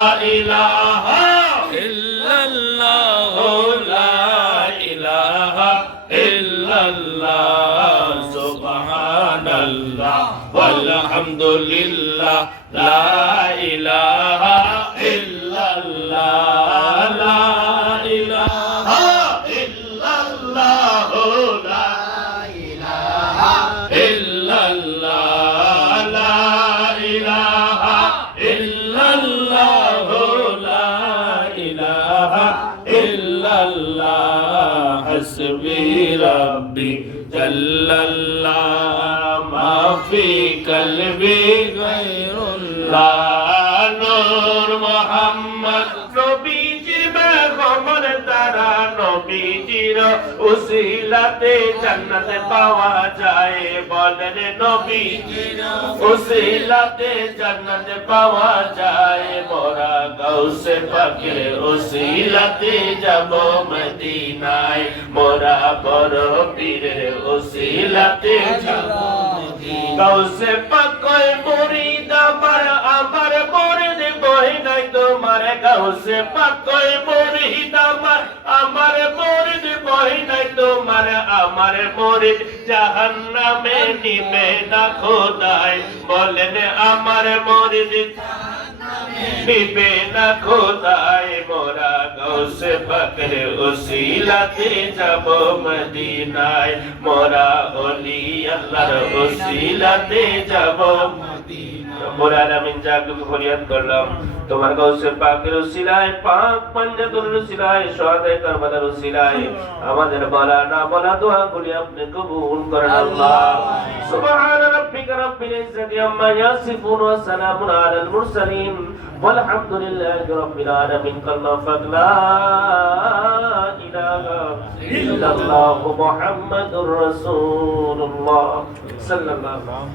ইলাহা ইল্লাল্লাহ লা ইলাহা ইল্লাল্লাহ সুবহানাল্লাহ ওয়ালহামদুলিল্লাহ লা ইলাহা ইল্লাল্লাহ লা ইলাহা ইল্লাল্লাহ লা ইলাহা ইল্লাল্লাহ লা ইলাহা ইল্লাল্লাহ লা ইলাহা ইল্লাল্লাহ হাসবি রাব্বি জাল্লাল্লাহ মা ফি কলবি গায়রুল্লাহ নূর মুহাম্মদ নবীজির বেগমের তারা নবীজির উসিলাতে জান্নাত পাওয়া যায় বলেন নবীজির উসিলাতে জান্নাত পাওয়া যায় মোরা গাউসে পাকের উসিলাতে যাব মদিনায় মোরা বড় পীরের উসিলাতে যাব গাউসে পাক কয় মুরিদ আমার মুরিদ বই নাই তোমার গাউসে পাক কয় মুরিদ আমার মুরিদ বই নাই তোমার আমার মুরিদ জাহান্নামে নিবে না খোদায় বলেন আমার মুরিদ নিবে না খোদায় মোরা গাউসে পাকের উসিলাতে যাব মদিনায় মোরা ওলি আল্লাহর উসিলাতে যাব রব্বুল আলামিন যাকে ফরিয়াদ করলাম তোমার গাউসে পাকের উসিলায় পাক পাঞ্জাতুল উসিলায় শুহাদায়ে কারবালার উসিলায় আমাদের বলা না বলা দোয়াগুলি আপনি কবুল করেন আল্লাহ সুবহান রাব্বিকা রাব্বিল ইজ্জাতি আম্মা ইয়াসিফুন ওয়া সালামুন আলাল মুরসালিন والحمد لله رب العالمين قال لا إله إلا الله محمد رسول الله صلى الله عليه وسلم